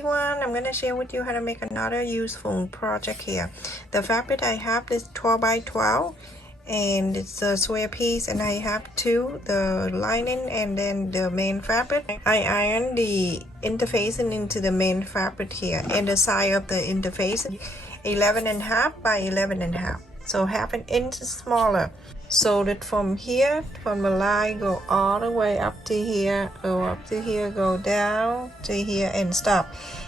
everyone, I'm going to share with you how to make another useful project here. The fabric I have is 12 by 12 and it's a square piece, and I have two, the lining and then the main fabric. I iron the interfacing into the main fabric here, and the size of the interface 11.5 by 11.5, so half an inch smaller. So that from here, from the line, go all the way up to here, go up to here, go down to here and stop.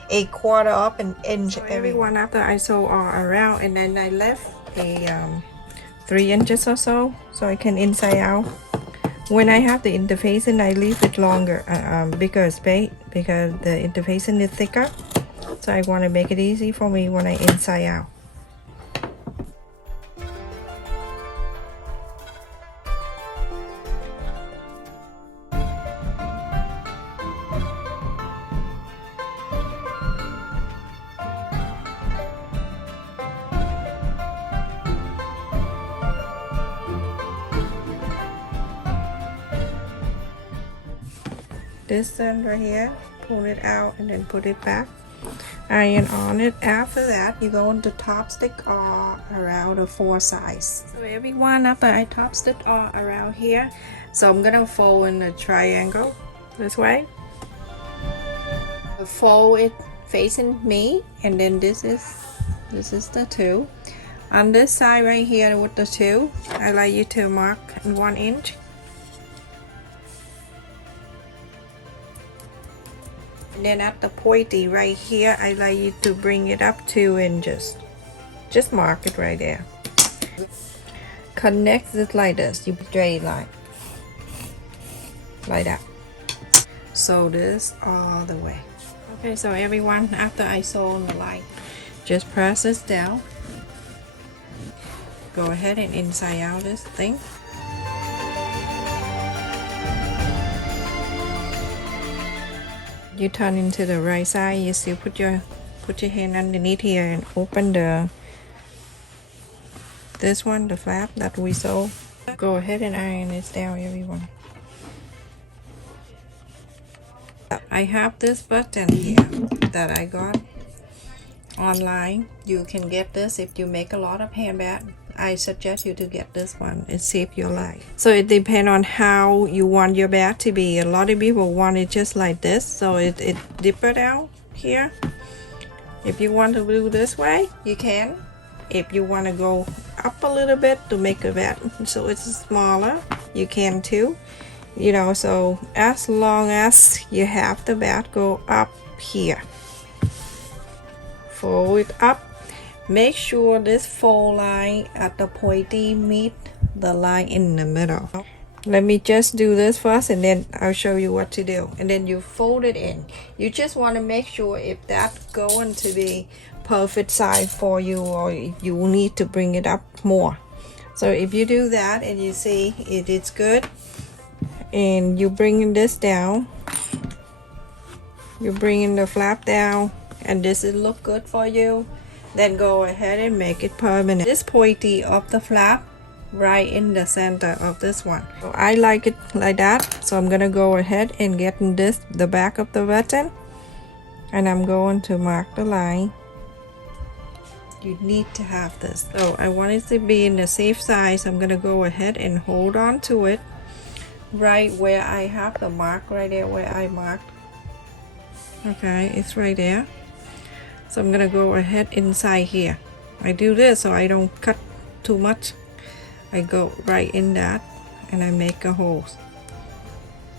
1/4 of an inch. So everyone after I sew all around, and then I left a 3 inches or so I can inside out. When I have the interfacing, I leave it longer, bigger space, because the interfacing is thicker. So I want to make it easy for me when I inside out. This end right here, pull it out and then put it back, iron on it. After that, you go into top stick all around the 4 sides. So everyone, after I top stitch all around here, so I'm gonna fold in a triangle this way. Fold it facing me, and then this is the 2. On this side right here with the 2, I like you to mark 1 inch. And then at the pointy right here, I like you to bring it up 2 inches. Just mark it right there. Connect it like this. You straight line. Like that. Sew this all the way. Okay, so everyone, after I sew on the line, just press this down. Go ahead and inside out this thing. You turn into the right side. You still put your hand underneath here and open this one, the flap that we sew. Go ahead and iron this down, everyone. I have this button here that I got online. You can get this if you make a lot of handbag. I suggest you to get this one. It saves your life. So it depends on how you want your bag to be. A lot of people want it just like this, so it dip it out here. If you want to do this way, you can. If you want to go up a little bit to make a bag so it's smaller, you can too. You know, so as long as you have the bag go up here, fold it up. Make sure this fold line at the pointy meet the line in the middle. Let me just do this first, and then I'll show you what to do. And then you fold it in. You just want to make sure if that's going to be perfect size for you, or if you need to bring it up more. So if you do that and you see it's good, and you bring this down, you bring the flap down, and this is look good for you, then go ahead and make it permanent. This pointy of the flap right in the center of this one. So I like it like that, so I'm gonna go ahead and get in the back of the button, and I'm going to mark the line. You need to have this. So I want it to be in the safe size. I'm gonna go ahead and hold on to it right where I have the mark, right there where I marked. Okay, it's right there. So I'm gonna go ahead inside here. I do this so I don't cut too much. I go right in that and I make a hole.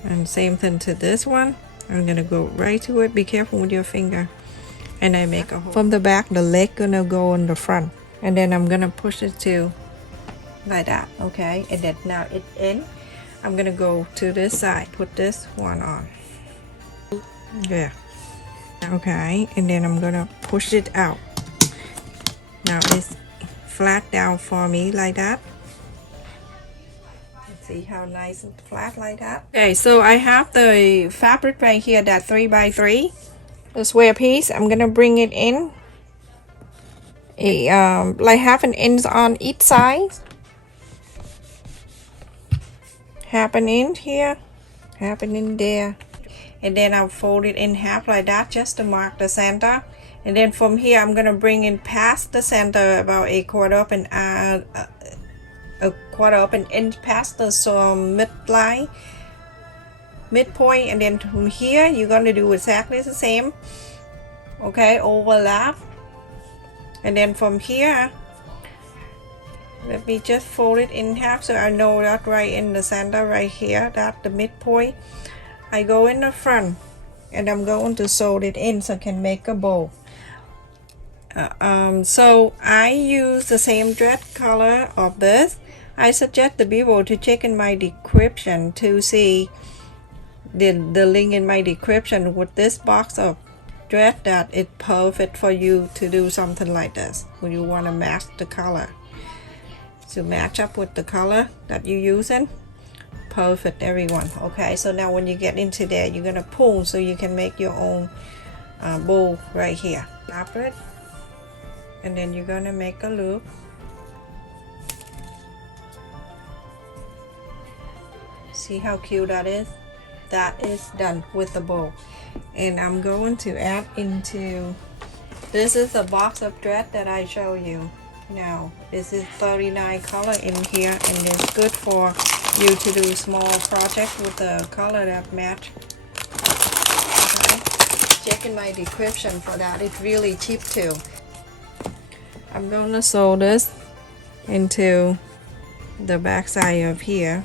And same thing to this one. I'm gonna go right to it. Be careful with your finger. And I make a hole. From the back, the leg gonna go in the front. And then I'm gonna push it to like that, okay? And then now it's in. I'm gonna go to this side, put this one on. Yeah. Okay, and then I'm gonna push it out. Now it's flat down for me like that. See how nice and flat like that. Okay, so I have the fabric right here, that 3 by 3, the square piece. I'm gonna bring it in like half an inch on each side. Half an inch here, half an inch there. and then I'll fold it in half like that just to mark the center. And then from here I'm gonna bring in past the center about a quarter of an inch past the midpoint, and then from here you're gonna do exactly the same. Okay, overlap, and then from here let me just fold it in half so I know that right in the center right here, that the midpoint. I go in the front and I'm going to sew it in so I can make a bow. So I use the same thread color of this. I suggest the people to check in my description to see the link in my description with this box of thread that it's perfect for you to do something like this when you want to match the color, to match up with the color that you're using. Perfect, everyone. Okay, so now when you get into there, you're gonna pull so you can make your own bow right here. Wrap it, and then you're gonna make a loop. See how cute that is? That is done with the bow. And I'm going to add into, this is the box of thread that I show you. Now this is 39 color in here, and it's good for you to do small project with the color that match. Okay, check in my description for that. It's really cheap too. I'm gonna sew this into the back side of here.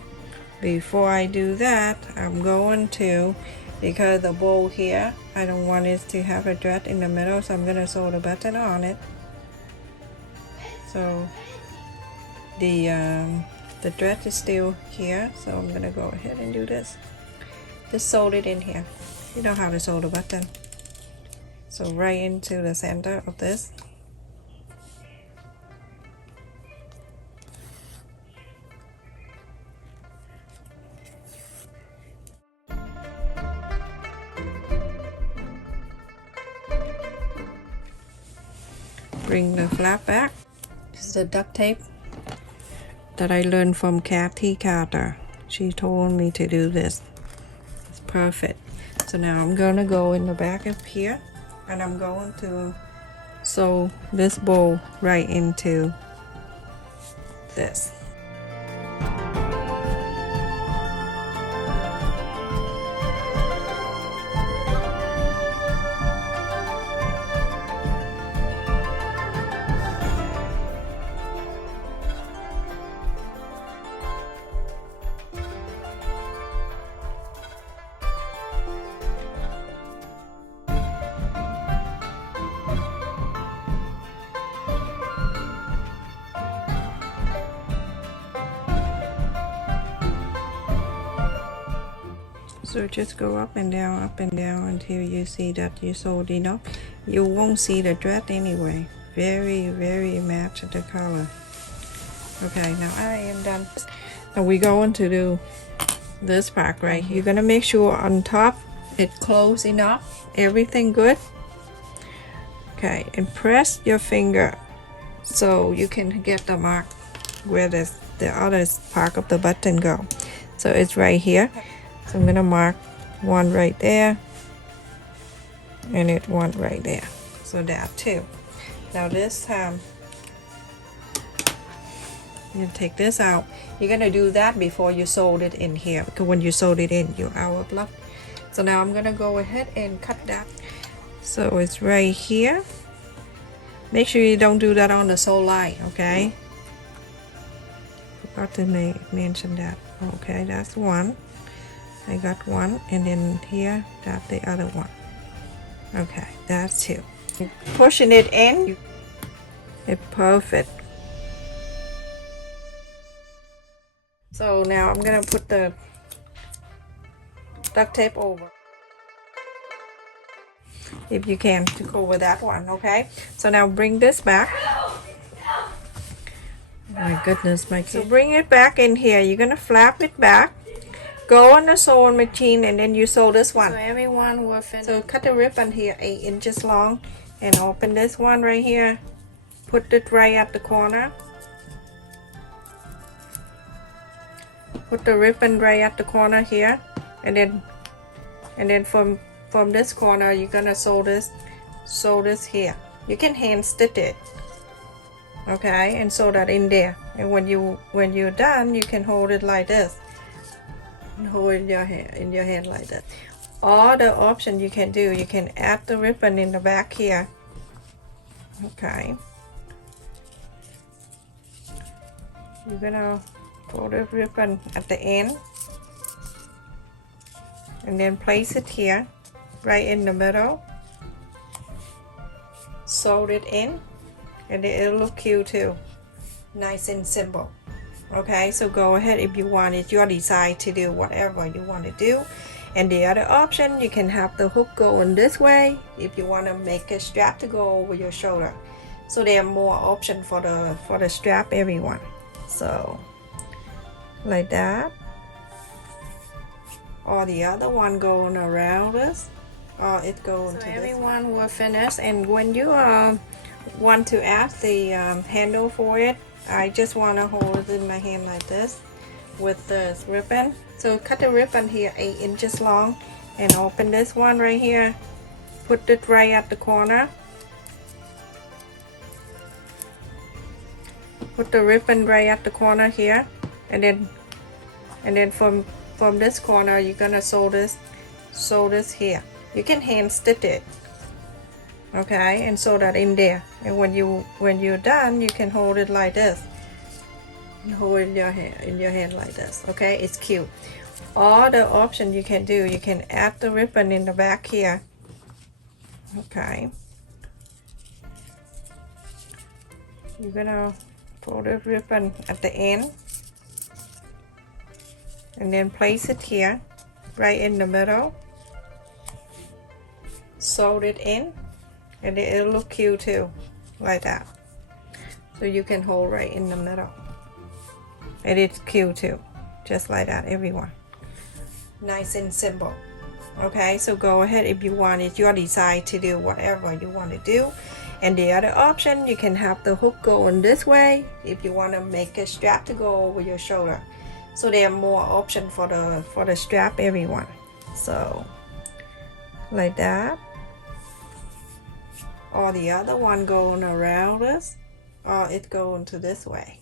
Before I do that, I'm going to, because the bow here, I don't want it to have a thread in the middle, so I'm gonna sew the button on it. So the thread is still here, so I'm gonna go ahead and do this. Just sew it in here. You know how to sew the button. So right into the center of this. Bring the flap back. This is the duct tape that I learned from Kathy Carter. She told me to do this. It's perfect. So now I'm gonna go in the back of here, and I'm going to sew this bow right into this. So just go up and down until you see that you sewed enough. You won't see the thread anyway. Very, very match the color. Okay, now I am done. Now we're going to do this part right here. You're gonna make sure on top it's close enough. Everything good. Okay, and press your finger so you can get the mark where the other part of the button go. So it's right here. So I'm gonna mark one right there, and it one right there. So that too. Now this time, you take this out. You're gonna do that before you sew it in here, because when you sew it in, you hour block. So now I'm gonna go ahead and cut that. So it's right here. Make sure you don't do that on the sew line, okay? Forgot to mention that. Okay, that's one. I got one, and then here, that's the other one. Okay, that's two. Pushing it in, it's perfect. So now I'm gonna put the duct tape over, if you can, to cover that one. Okay, so now bring this back. Oh my goodness, my kid. So bring it back in here. You're gonna flap it back. Go on the sewing machine, and then you sew this one. So everyone will finish. So cut the ribbon here 8 inches long, and open this one right here. Put it right at the corner. Put the ribbon right at the corner here, and then and then from this corner you're gonna sew this here. You can hand stitch it, okay, and sew that in there. And when you're done, you can hold it like this and hold it in your hand like that. All the option you can do, you can add the ribbon in the back here, okay. You're gonna pull the ribbon at the end and then place it here right in the middle, sew it in, and it'll look cute too, nice and simple. Okay, so go ahead if you want it, your design to do whatever you want to do. And the other option, you can have the hook going this way if you want to make a strap to go over your shoulder. So there are more options for the strap, everyone. So like that, or the other one going around us, or it going to everyone will finish. And when you want to add the handle for it, I just want to hold it in my hand like this with the ribbon. So cut the ribbon here 8 inches long and open this one right here, put it right at the corner, put the ribbon right at the corner here, and then from this corner you're gonna sew this here. You can hand stitch it, okay, and sew that in there. And when you're done, you can hold it like this and hold it in your hand like this, okay. It's cute. All the option you can do, you can add the ribbon in the back here, okay. You're gonna pull the ribbon at the end and then place it here right in the middle, sew it in, and it'll look cute too, like that. So you can hold right in the middle, and it's cute too, just like that, everyone. Nice and simple. Okay, so go ahead if you want it, your design to do whatever you want to do. And the other option, you can have the hook going this way if you want to make a strap to go over your shoulder. So there are more options for the strap, everyone. So like that, or the other one going around us, or it going to this way.